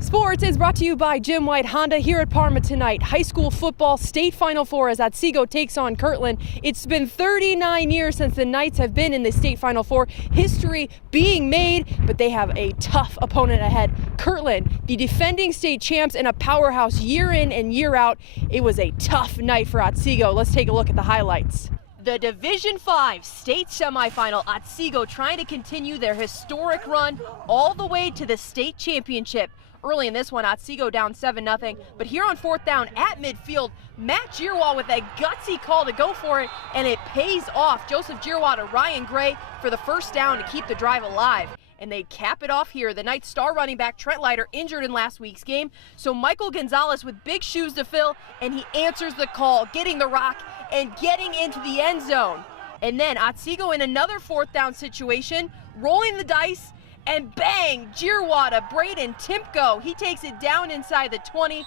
Sports is brought to you by Jim White Honda here at Parma tonight. High school football state Final Four as Otsego takes on Kirtland. It's been 39 years since the Knights have been in the state Final Four. History being made, but they have a tough opponent ahead. Kirtland, the defending state champs and a powerhouse year in and year out. It was a tough night for Otsego. Let's take a look at the highlights. The Division 5 state semifinal, Otsego trying to continue their historic run all the way to the state championship. Early in this one, Otsego down 7-0, but here on fourth down at midfield, Matt Giroir with a gutsy call to go for it, and it pays off. Joseph Giroir to Ryan Gray for the first down to keep the drive alive. And they cap it off here. The Knights star running back Trent Leiter injured in last week's game, so Michael Gonzalez with big shoes to fill, and he answers the call, getting the rock and getting into the end zone. And then Otsego in another fourth down situation, rolling the dice, and bang, Giroir to Braden Timko. He takes it down inside the 20.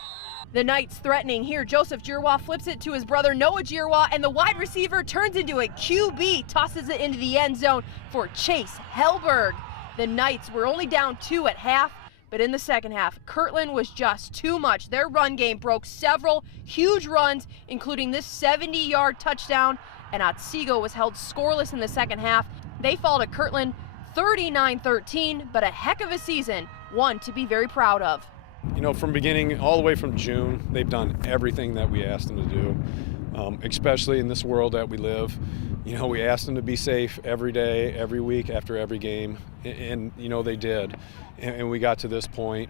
The Knights threatening here. Joseph Giroir flips it to his brother Noah Giroir, and the wide receiver turns into a QB, tosses it into the end zone for Chase Hellberg. The Knights were only down 2 at half, but in the second half, Kirtland was just too much. Their run game broke several huge runs, including this 70-yard touchdown, and Otsego was held scoreless in the second half. They fall to Kirtland 39-13, but a heck of a season, one to be very proud of. You know, from beginning all the way from June, they've done everything that we asked them to do, especially in this world that we live. You know, we asked them to be safe every day, every week, after every game, and you know, they did. And we got to this point.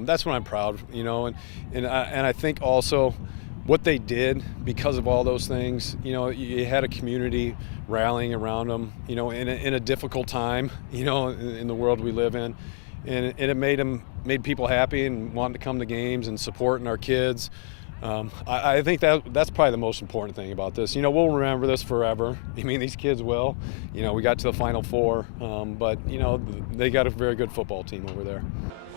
That's when I'm proud, you know, and I think also what they did because of all those things, you know, you had a community rallying around them, you know, in a difficult time, you know, in the world we live in. And it made people happy and wanting to come to games and supporting our kids. I think that's probably the most important thing about this. You know, we'll remember this forever. I mean, these kids will. You know, we got to the Final Four, but, you know, they got a very good football team over there.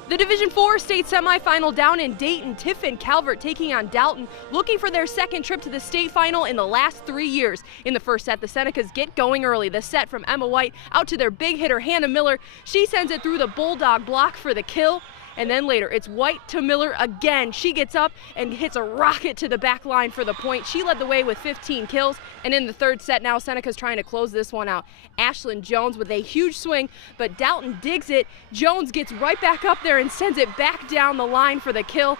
The Division 4 state semifinal down in Dayton. Tiffin Calvert taking on Dalton, looking for their second trip to the state final in the last 3 years. In the first set, the Senecas get going early. The set from Emma White out to their big hitter, Hannah Miller. She sends it through the Bulldog block for the kill. And then later, it's White to Miller again. She gets up and hits a rocket to the back line for the point. She led the way with 15 kills. And in the third set now, Seneca's trying to close this one out. Ashlyn Jones with a huge swing, but Dalton digs it. Jones gets right back up there and sends it back down the line for the kill.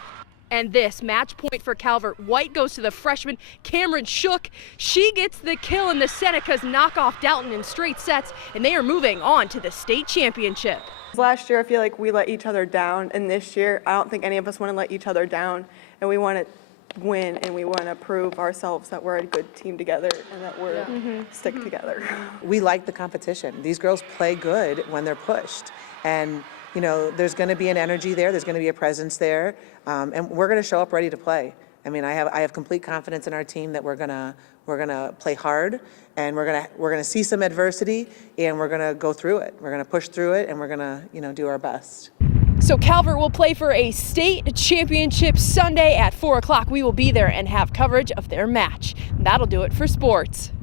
And this match point for Calvert. White goes to the freshman, Cameron Shook. She gets the kill, and the Senecas knock off Dalton in straight sets, and they are moving on to the state championship. Last year, I feel like we let each other down, and this year, I don't think any of us want to let each other down, and we want to win, and we want to prove ourselves that we're a good team together and that we're stick together. We like the competition. These girls play good when they're pushed, and you know, there's going to be an energy there, there's going to be a presence there, and we're going to show up ready to play. I mean, I have complete confidence in our team that we're gonna play hard, and we're gonna see some adversity, and we're gonna go through it. We're gonna push through it, and we're gonna, you know, do our best. So Calvert will play for a state championship Sunday at 4 o'clock. We will be there and have coverage of their match. That'll do it for sports.